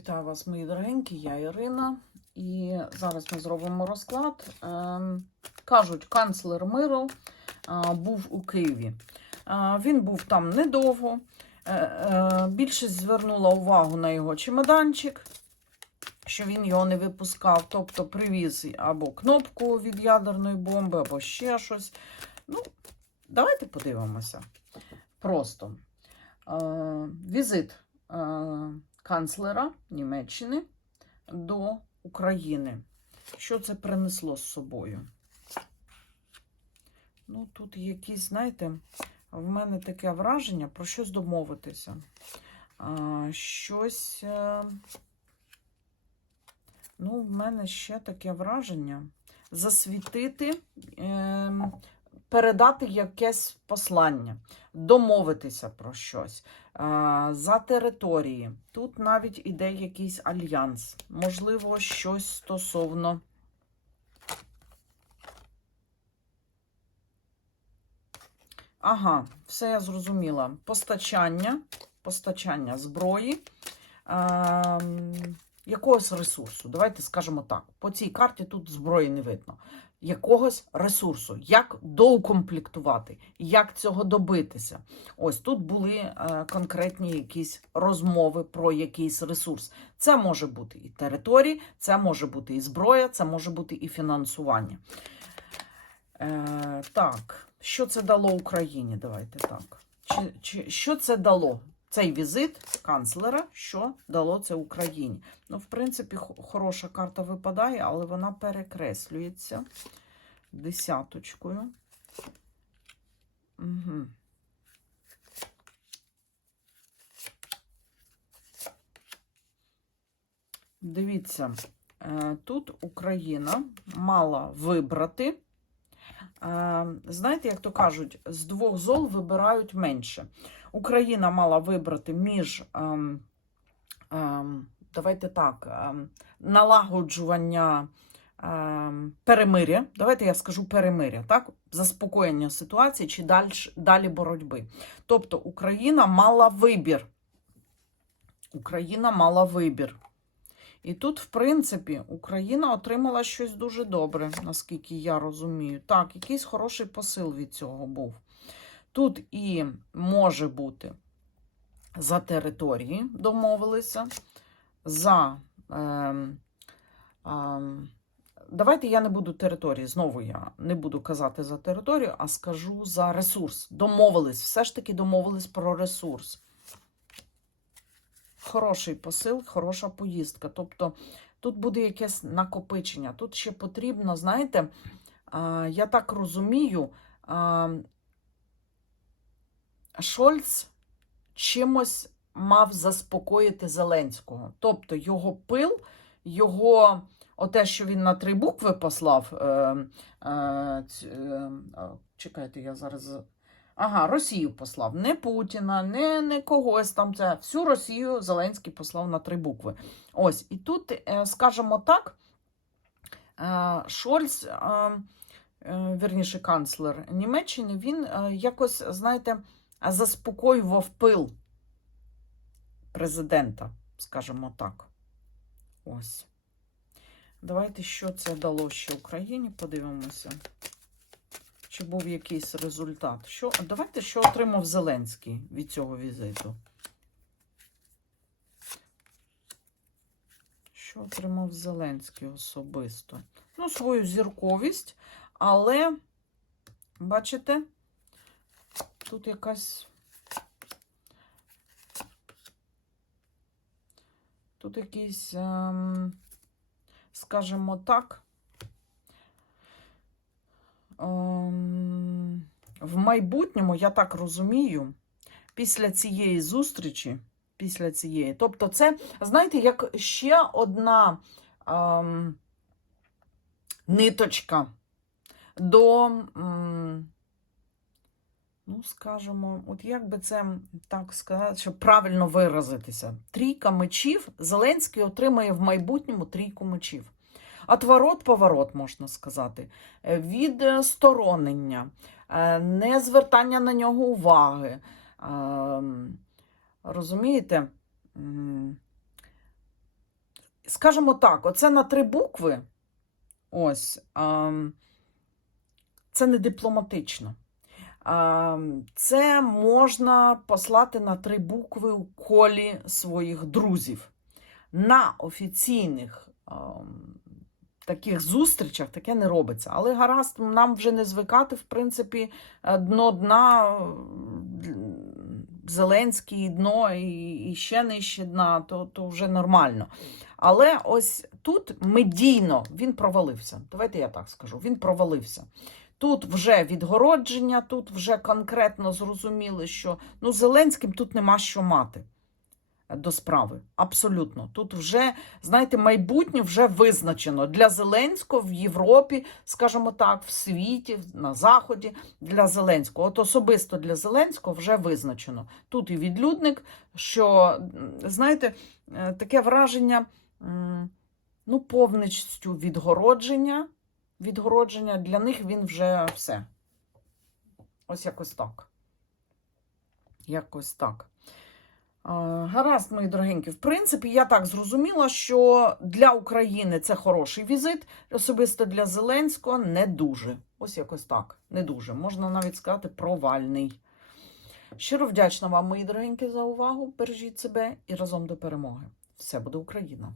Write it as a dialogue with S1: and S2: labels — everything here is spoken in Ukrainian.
S1: Вітаю вас, мої дорогенькі, я Ірина. І зараз ми зробимо розклад. Ем, Кажуть, канцлер миру е, був у Києві. Е, Він був там недовго. Е, Більшість звернула увагу на його чемоданчик, що він його не випускав, тобто привіз або кнопку від ядерної бомби, або ще щось. Ну, давайте подивимося. Просто візит. Канцлера Німеччини до України. Що це принесло з собою? Ну, тут якісь, знаєте, в мене таке враження про щось домовитися. Щось. е, Ну, в мене ще таке враження засвітити, е, передати якесь послання, домовитися про щось а, за території. Тут навіть іде якийсь альянс, можливо, щось стосовно. Ага, все я зрозуміла. Постачання, постачання зброї. А, якогось ресурсу. Давайте скажемо так. По цій карті тут зброї не видно. Якогось ресурсу, як доукомплектувати, як цього добитися. Ось тут були е, конкретні якісь розмови про якийсь ресурс. Це може бути і території, це може бути і зброя, це може бути і фінансування. Е, так, що це дало Україні? Давайте так. Чи, чи, що це дало? Цей візит канцлера, що дало це Україні. Ну, в принципі, хороша карта випадає, але вона перекреслюється десяточкою. Угу. Дивіться, е, тут Україна мала вибрати. Е, Знаєте, як то кажуть, з двох зол вибирають менше. Україна мала вибрати між, ем, ем, давайте так, ем, налагоджування ем, перемиря. Давайте я скажу перемиря, так? Заспокоєння ситуації чи далі, далі боротьби. Тобто Україна мала вибір. Україна мала вибір. І тут, в принципі, Україна отримала щось дуже добре, наскільки я розумію. Так, якийсь хороший посил від цього був. Тут і може бути за території домовилися, за. ем, ем, давайте я не буду території, знову я не буду казати за територію, а скажу за ресурс. Домовились, все ж таки домовились про ресурс. Хороший посил, хороша поїздка. Тобто тут буде якесь накопичення. Тут ще потрібно, знаєте, я так розумію, Шольц чимось мав заспокоїти Зеленського. Тобто його пил, його оте, що він на три букви послав. Е, е, е, чекайте, я зараз. Ага, Росію послав. Не Путіна, не, не когось там. Це всю Росію Зеленський послав на три букви. Ось, і тут, е, скажімо так, е, Шольц, е, вірніше, канцлер Німеччини, він якось, знаєте, заспокоював пил президента, скажімо так. Ось. Давайте, що це дало ще Україні, подивимося. Чи був якийсь результат? Що, давайте, що отримав Зеленський від цього візиту. Що отримав Зеленський особисто? Ну, свою зірковість, але, бачите, тут якась. Тут якийсь, ем, скажімо так, ем, в майбутньому, я так розумію, після цієї зустрічі, після цієї, тобто це, знаєте, як ще одна ем, ниточка до, м, ну, скажімо, от як би це так сказати, щоб правильно виразитися. Трійка мечів, Зеленський отримає в майбутньому трійку мечів. Отворот, поворот, можна сказати, Е, відсторонення, е, не звертання на нього уваги. Ем, Розумієте? Скажімо так, оце на три букви. Ось. ем, Це не дипломатично. Ем, Це можна послати на три букви у колі своїх друзів. На офіційних таких зустрічах таке не робиться. Але гаразд, нам вже не звикати, в принципі, е, дно дна, Зеленський дно і, і ще нижче дна, то, то вже нормально. Але ось тут медійно він провалився. Давайте я так скажу: він провалився. Тут вже відгородження, тут вже конкретно зрозуміли, що ну, Зеленським тут нема що мати до справи. Абсолютно. Тут вже, знаєте, майбутнє вже визначено для Зеленського в Європі, скажімо так, в світі, на Заході для Зеленського. От особисто для Зеленського вже визначено. Тут і відлюдник, що, знаєте, е, таке враження ну, повністю відгородження. Відгородження для них він вже все. Ось якось так. Якось так. А, Гаразд, мої дорогенькі. В принципі, я так зрозуміла, що для України це хороший візит, особисто для Зеленського не дуже. Ось якось так. Не дуже. Можна навіть сказати провальний. Щиро вдячна вам, мої дорогенькі, за увагу. Бережіть себе і разом до перемоги. Все буде Україна!